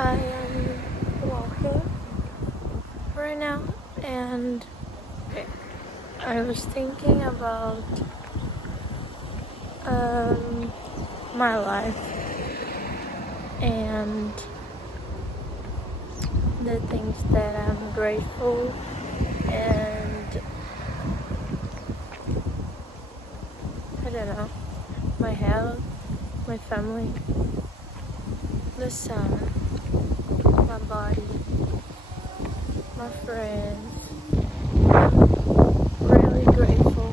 I am walking right now, and okay, I was thinking about my life and the things that I'm grateful and I don't know, my health, my family, the sun, my body, my friends. I'm really grateful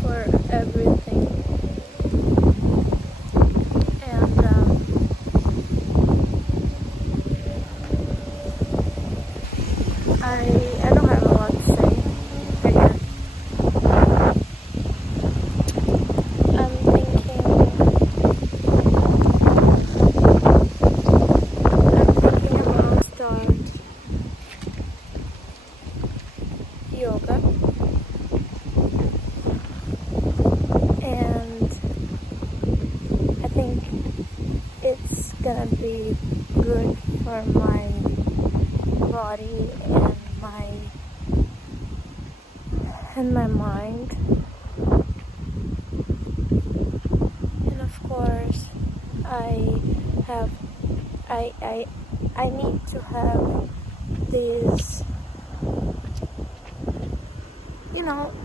for everything. And I don't have a lot to say right now. I'm thinking about start yoga, and I think it's gonna be good for my body and my mind. And of course I I need to have this,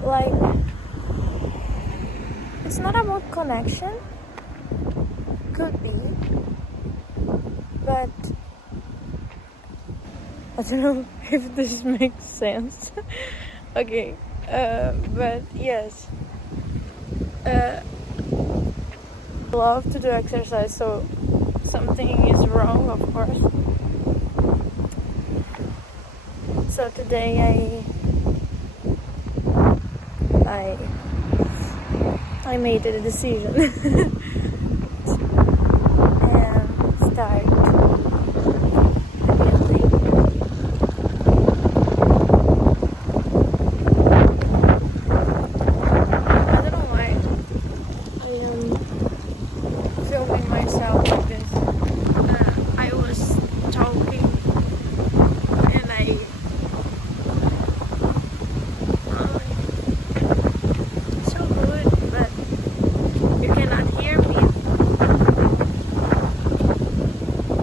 like, it's not about connection, could be, but I don't know if this makes sense. Okay, but yes, love to do exercise, so something is wrong, of course. So today I made a decision and start building. I don't know why I am filming myself like this. I was talking and so good, but you cannot hear me.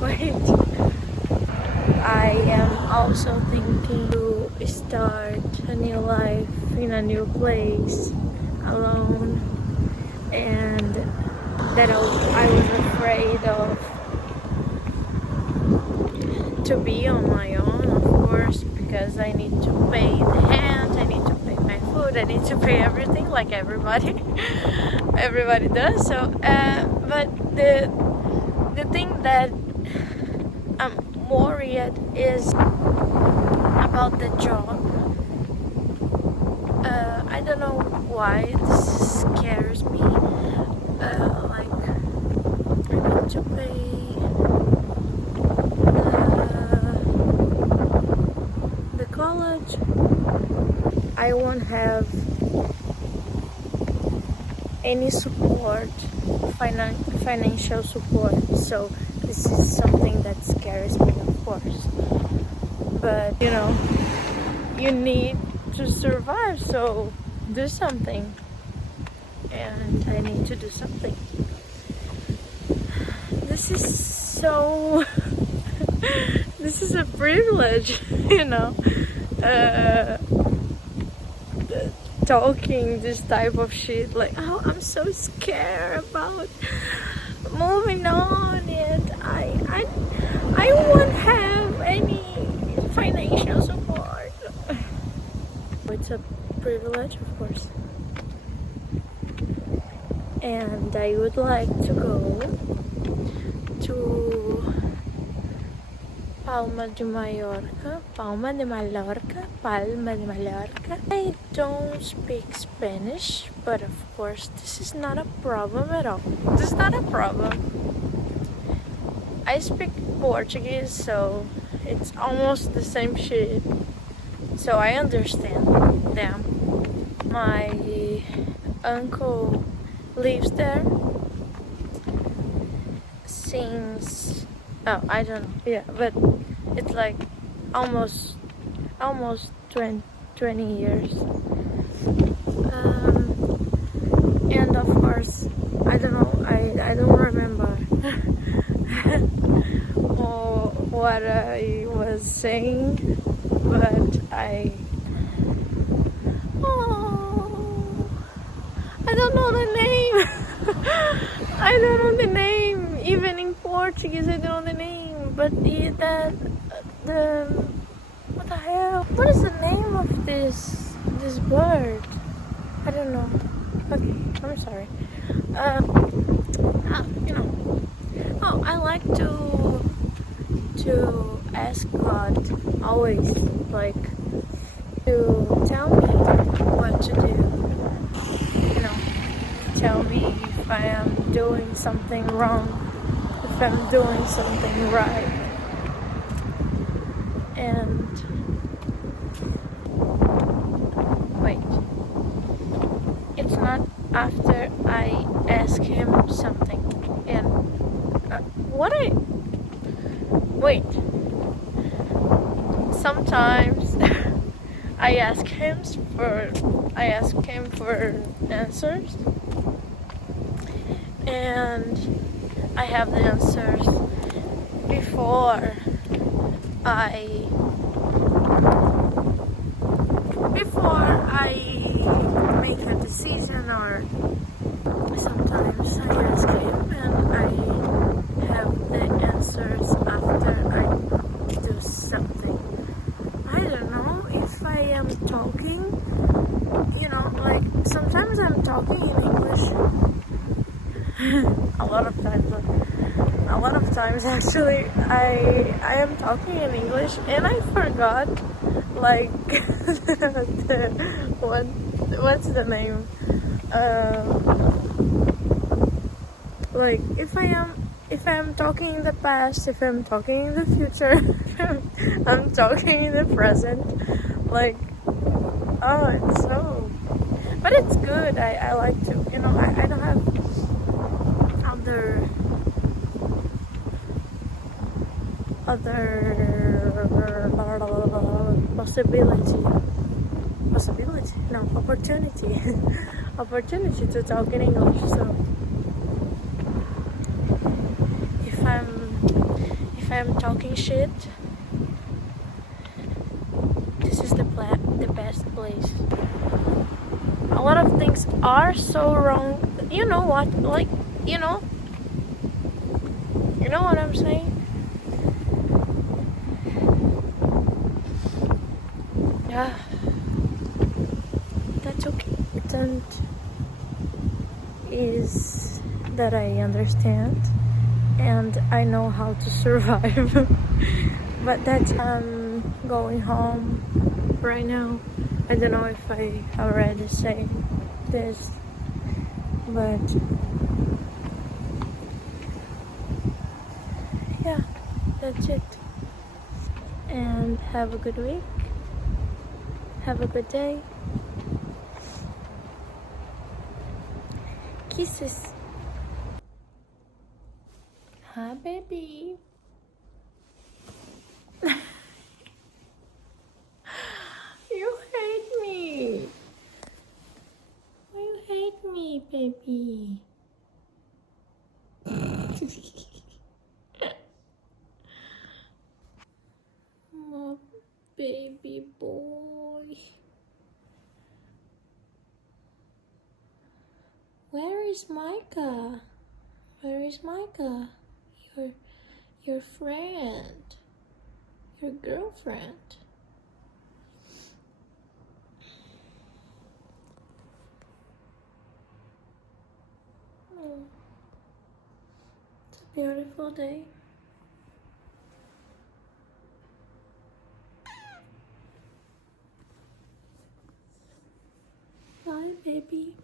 Wait, I am also thinking to start a new life in a new place alone, and that I was afraid of to be on my own, of course, because I need to pay the rent, I need to pay my food, I need to pay everything like everybody everybody does. So but the thing that I'm worried is about the job. I don't know why this scares me. Like, I need to pay the college. I won't have any support, financial support. So this is something that scares me, of course. But you need to survive, so do something. And I need to do something. This is so this is a privilege, talking this type of shit, like, oh, I'm so scared about moving on, and I won't have any financial support. It's a privilege, of course, and I would like to go to Palma de Mallorca. I don't speak Spanish, but of course this is not a problem at all. This is not a problem. I speak Portuguese, so it's almost the same shit. So I understand them. My uncle lives there since, oh, I don't know, yeah, but it's like almost 20 years. And of course, I don't know, I don't remember or what I was saying, but oh, I don't know the name. I don't know the name. Even in Portuguese, I don't know the name. But the what the hell? What is the name of this bird? I don't know. Okay, I'm sorry. You know. Oh, I like to ask God always, like, to tell me what to do. You know, tell me if I am doing something wrong, if I'm doing something right. And wait, it's not after I ask him something and wait, sometimes I ask him for answers, and I have the answers before I make a decision, or sometimes I ask him and I have the answers after I do something. I don't know if I am talking, you know, like sometimes I'm talking in English. a lot of times actually I am talking in English and I forgot, like, what's the name, like if I'm talking in the past, if I'm talking in the future, if I'm talking in the present, like, oh, it's so, but it's good. I like to, you know, I don't have other opportunity to talk in English. So if I'm talking shit, this is the best place. A lot of things are so wrong. You know what? Like, you know what I'm saying? Yeah, that's okay. That is that I understand and I know how to survive. But that's going home right now. I don't know if I already say this, but yeah, that's it. And have a good week. Have a good day. Kisses. Hi, baby. You hate me. Why you hate me, baby? Oh, baby boy. Where is Micah? Where is Micah? Your friend. Your girlfriend. Oh, it's a beautiful day. Bye, baby.